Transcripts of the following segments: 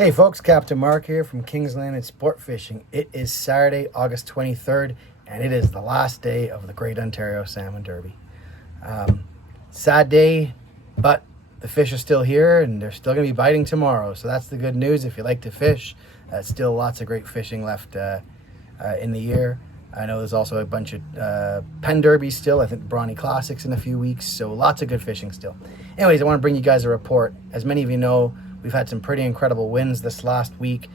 Hey folks, Captain Mark here from Kings Landing Sport Fishing. It is Saturday, August 23rd, and it is the last day of the Great Ontario Salmon Derby. Sad day, but the fish are still here and they're still going to be biting tomorrow. So that's the good news if you like to fish. Still lots of great fishing left in the year. I know there's also a bunch of Penn Derbies still. I think Brawny Classics in a few weeks. So lots of good fishing still. Anyways, I want to bring you guys a report. As many of you know, we've had some pretty incredible winds this last week,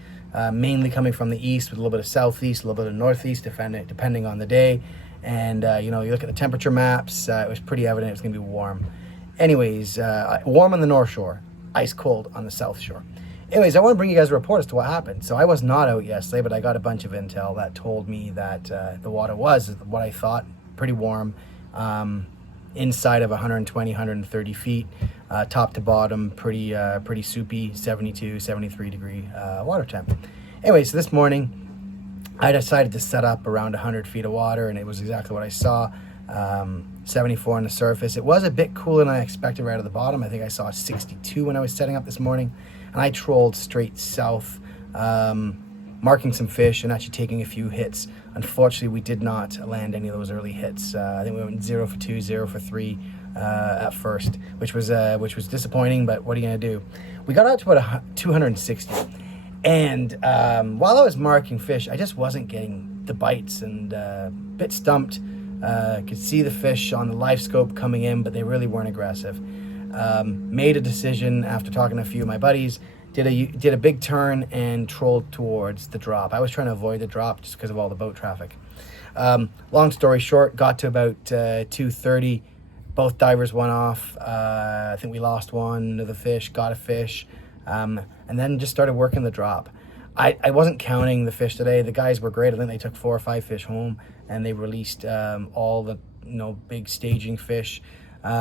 mainly coming from the east with a little bit of southeast, a little bit of northeast, depending on the day. And, you look at the temperature maps, it was pretty evident it was going to be warm. Anyways, warm on the North Shore, ice cold on the South Shore. Anyways, I want to bring you guys a report as to what happened. So I was not out yesterday, but I got a bunch of intel that told me that the water was, what I thought, pretty warm, inside of 120, 130 feet, top to bottom, pretty soupy, 72, 73 degree water temp. Anyway, so this morning I decided to set up around 100 feet of water, and it was exactly what I saw. 74 on the surface. It was a bit cooler than I expected right at the bottom. I think I saw 62 when I was setting up this morning, and I trolled straight south, marking some fish and actually taking a few hits. Unfortunately, we did not land any of those early hits. I think we went 0 for 2, 0 for 3 at first, which was disappointing, but what are you going to do? We got out to about 260, and while I was marking fish, I just wasn't getting the bites, and a bit stumped. Could see the fish on the live scope coming in, but they really weren't aggressive. Made a decision after talking to a few of my buddies, did a big turn and trolled towards the drop. I was trying to avoid the drop just because of all the boat traffic. Long story short, got to about 2:30. Both divers went off. I think we lost one of the fish, got a fish, and then just started working the drop. I wasn't counting the fish today. The guys were great. I think they took 4 or 5 fish home, and they released all the big staging fish.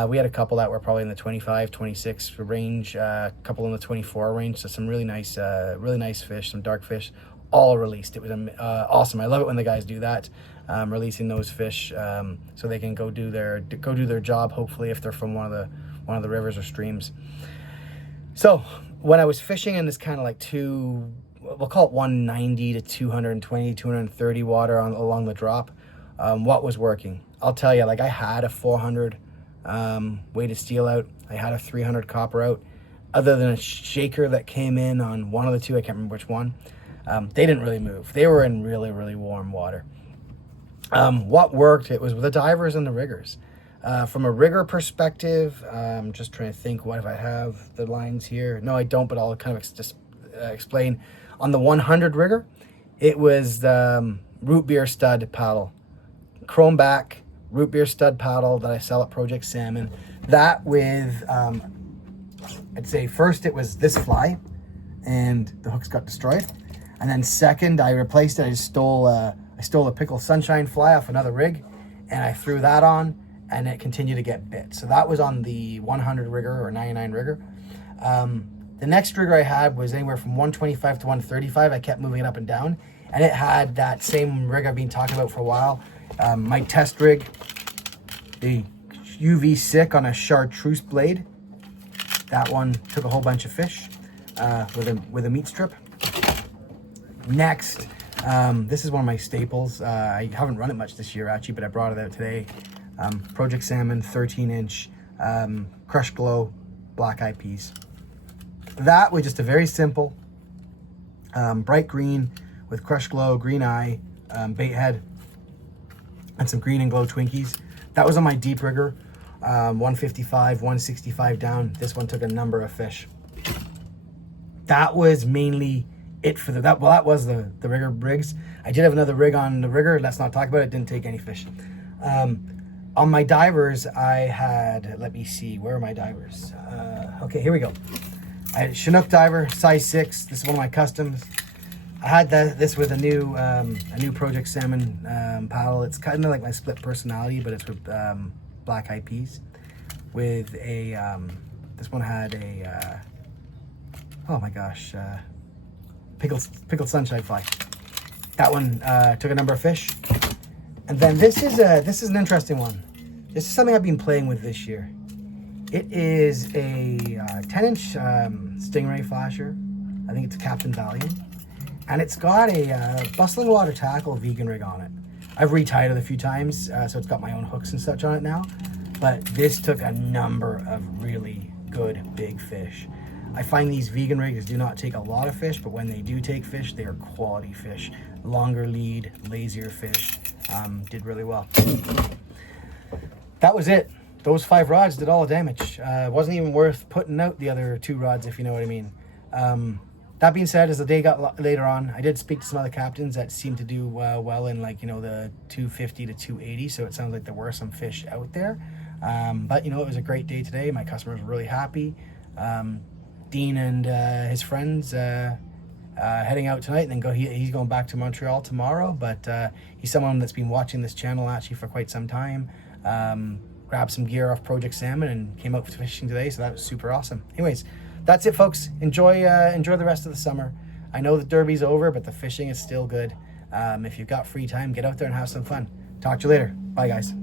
We had a couple that were probably in the 25, 26 range, a couple in the 24 range. So some really nice fish, some dark fish, all released. It was awesome. I love it when the guys do that, releasing those fish so they can go do their job. Hopefully, if they're from one of the rivers or streams. So when I was fishing in this kind of like we'll call it 190 to 220, 230 water along the drop, what was working? I'll tell you, like I had a 400 weighted steel out. I had a 300 copper out. Other than a shaker that came in on one of the two, I can't remember which one, they didn't really move. They were in really, really warm water. What worked, it was with the divers and the riggers. From a rigger perspective, I'm just trying to think, what if I have the lines here? No, I don't, but I'll kind of just explain. On the 100 rigger, it was the root beer stud paddle, chrome back root beer stud paddle that I sell at Project Salmon. That with, I'd say first it was this fly, and the hooks got destroyed. And then second, I replaced it. I stole a Pickle Sunshine fly off another rig, and I threw that on, and it continued to get bit. So that was on the 100 rigger or 99 rigger. The next rigger I had was anywhere from 125 to 135. I kept moving it up and down, and it had that same rig I've been talking about for a while. My test rig, the UV Sick on a chartreuse blade. That one took a whole bunch of fish with a meat strip. Next, this is one of my staples. I haven't run it much this year actually, but I brought it out today. Project Salmon 13-inch Crush Glow black eye peas. That was just a very simple bright green with Crush Glow, green eye, bait head, and some green and glow Twinkies. That was on my deep rigger, 155, 165 down. This one took a number of fish. That was mainly it for that was the rigger rigs. I did have another rig on the rigger. Let's not talk about it. Didn't take any fish. On my divers, I had, let me see, where are my divers? Okay, here we go. I had a Chinook diver, size 6. This is one of my customs. I had this with a new Project Salmon paddle. It's kind of like my split personality, but it's with black eye peas. With a, this one had a, oh my gosh, pickled sunshine fly. That one took a number of fish. And then this is an interesting one. This is something I've been playing with this year. It is a 10-inch Stingray flasher I think it's Captain Valiant. And it's got a Bustling Water Tackle vegan rig on it. I've retied it a few times, so it's got my own hooks and such on it now. But this took a number of really good big fish. I find these vegan rigs do not take a lot of fish, but when they do take fish, they are quality fish. Longer lead, lazier fish. Did really well. That was it. Those 5 rods did all the damage. It wasn't even worth putting out the other 2 rods, if you know what I mean. That being said, as the day got later on, I did speak to some other captains that seemed to do well in, like, you know, the 250 to 280. So it sounds like there were some fish out there. But, you know, it was a great day today. My customers were really happy. Dean and his friends heading out tonight, and then he's going back to Montreal tomorrow. But he's someone that's been watching this channel actually for quite some time. Grabbed some gear off Project Salmon and came out fishing today, so that was super awesome. Anyways, that's it, folks. Enjoy the rest of the summer. I know the Derby's over, but the fishing is still good. If you've got free time, get out there and have some fun. Talk to you later. Bye, guys.